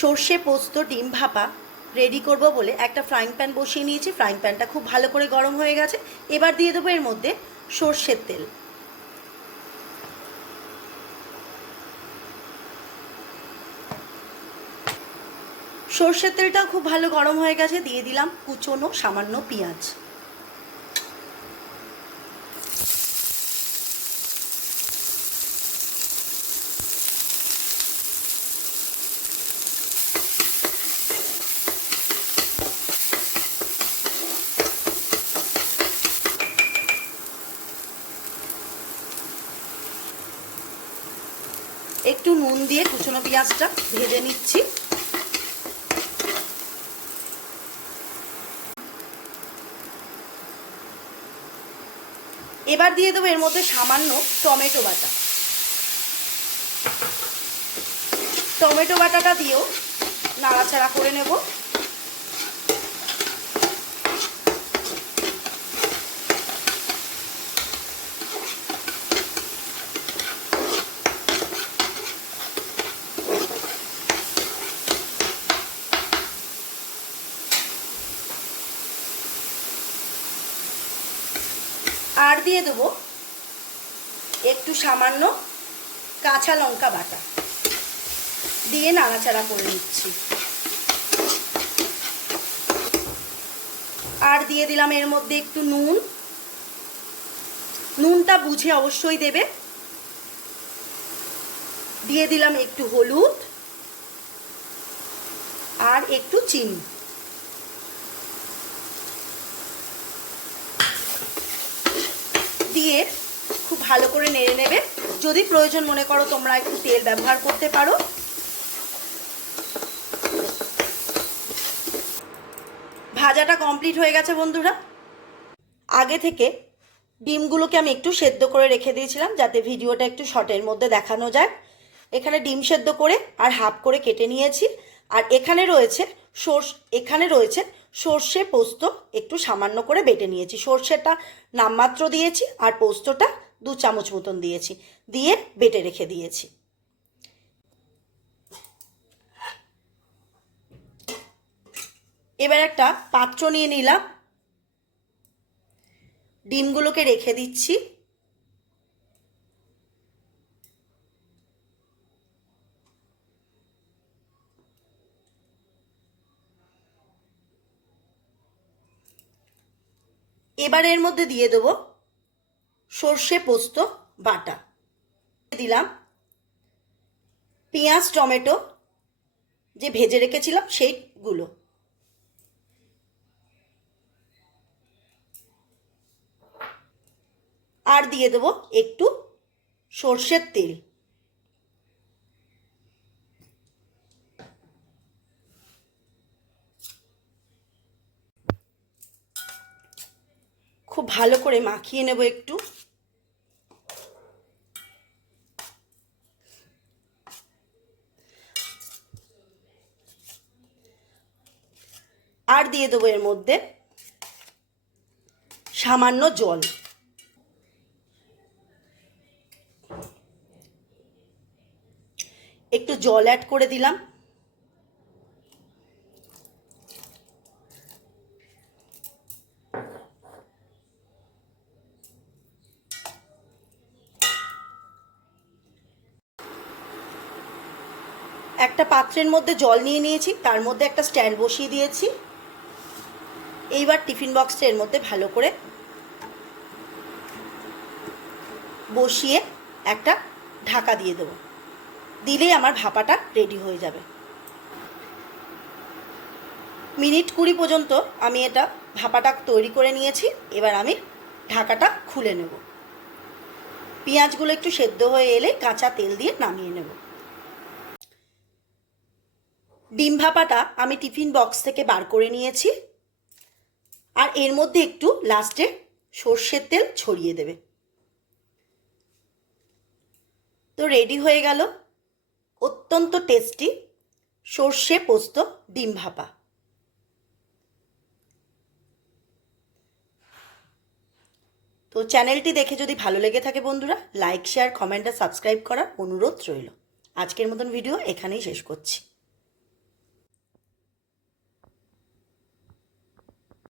সর্ষে পোস্ত ডিম ভাপা রেডি করব বলে একটা ফ্রাইং প্যান বসিয়ে নিয়েছি। ফ্রাইং প্যানটা খুব ভালো করে গরম হয়ে গেছে। এবার দিয়ে দেবো এর মধ্যে সর্ষের তেল। সর্ষের তেলটাও খুব ভালো গরম হয়ে গেছে। দিয়ে দিলাম কুচনো সামান্য পেঁয়াজ। একটু নুন দিয়ে কুচনো পেঁয়াজটা ভেজে নিচ্ছি। এবার দিয়ে দেবো এর মধ্যে সামান্য টমেটো বাটা। টমেটো বাটাটা দিয়েও নাড়াচাড়া করে নেব। আর দিয়ে দেবো একটু সামান্য কাঁচা লঙ্কা বাটা, দিয়ে নাড়াচাড়া করে নিচ্ছি। আর দিয়ে দিলাম এর মধ্যে একটু নুন। নুনটা বুঝে অবশ্যই দেবে। দিয়ে দিলাম একটু হলুদ আর একটু চিনি। দিয়ে খুব ভালো করে নেড়ে নেবে। যদি প্রয়োজন মনে করো তোমরা একটু তেল ব্যবহার করতে পারো। ভাজাটা কমপ্লিট হয়ে গেছে বন্ধুরা। আগে থেকে ডিমগুলোকে আমি একটু সেদ্ধ করে রেখে দিয়েছিলাম যাতে ভিডিওটা একটু শর্টের মধ্যে দেখানো যায়। এখানে ডিম সেদ্ধ করে আর হাফ করে কেটে নিয়েছি। আর এখানে রয়েছে সর্ষে পোস্ত একটু সামান্য করে বেটে নিয়েছি। সর্ষেটা নামমাত্র দিয়েছি আর পোস্তটা 2 চামচ মতন দিয়েছি, দিয়ে বেটে রেখে দিয়েছি। এবার একটা পাত্র নিয়ে নিলাম, ডিমগুলোকে রেখে দিচ্ছি। এবার এর মধ্যে দিয়ে দেবো সর্ষে পোস্ত বাটা। দিলাম পেঁয়াজ টমেটো যে ভেজে রেখেছিলাম সেইগুলো। আর দিয়ে দেবো একটু সর্ষের তেল। খুব ভালো করে মাখিয়ে নেব একটু। আর দিয়ে দেবো এর মধ্যে সামান্য জল। একটু জল অ্যাড করে দিলাম। একটা পাত্রের মধ্যে জল নিয়ে নিয়েছি, তার মধ্যে একটা স্ট্যান্ড বসিয়ে দিয়েছি। এইবার টিফিন বক্সটা এর মধ্যে ভালো করে বসিয়ে একটা ঢাকা দিয়ে দেবো। দিলেই আমার ভাপাটা রেডি হয়ে যাবে। মিনিট 20 পর্যন্ত আমি এটা ভাপাটা তৈরি করে নিয়েছি। এবার আমি ঢাকাটা খুলে নেব। পেঁয়াজগুলো একটু সেদ্ধ হয়ে এলে কাঁচা তেল দিয়ে নামিয়ে নেব। ডিম ভাপাটা আমি টিফিন বক্স থেকে বার করে নিয়েছি। আর এর মধ্যে একটু লাস্টে সর্ষের তেল ছড়িয়ে দেবে। তো রেডি হয়ে গেল অত্যন্ত টেস্টি সর্ষে পোস্ত ডিম ভাপা। তো চ্যানেলটি দেখে যদি ভালো লেগে থাকে বন্ধুরা, লাইক শেয়ার কমেন্ট আর সাবস্ক্রাইব করার অনুরোধ রইল। আজকের মতন ভিডিও এখানেই শেষ করছি।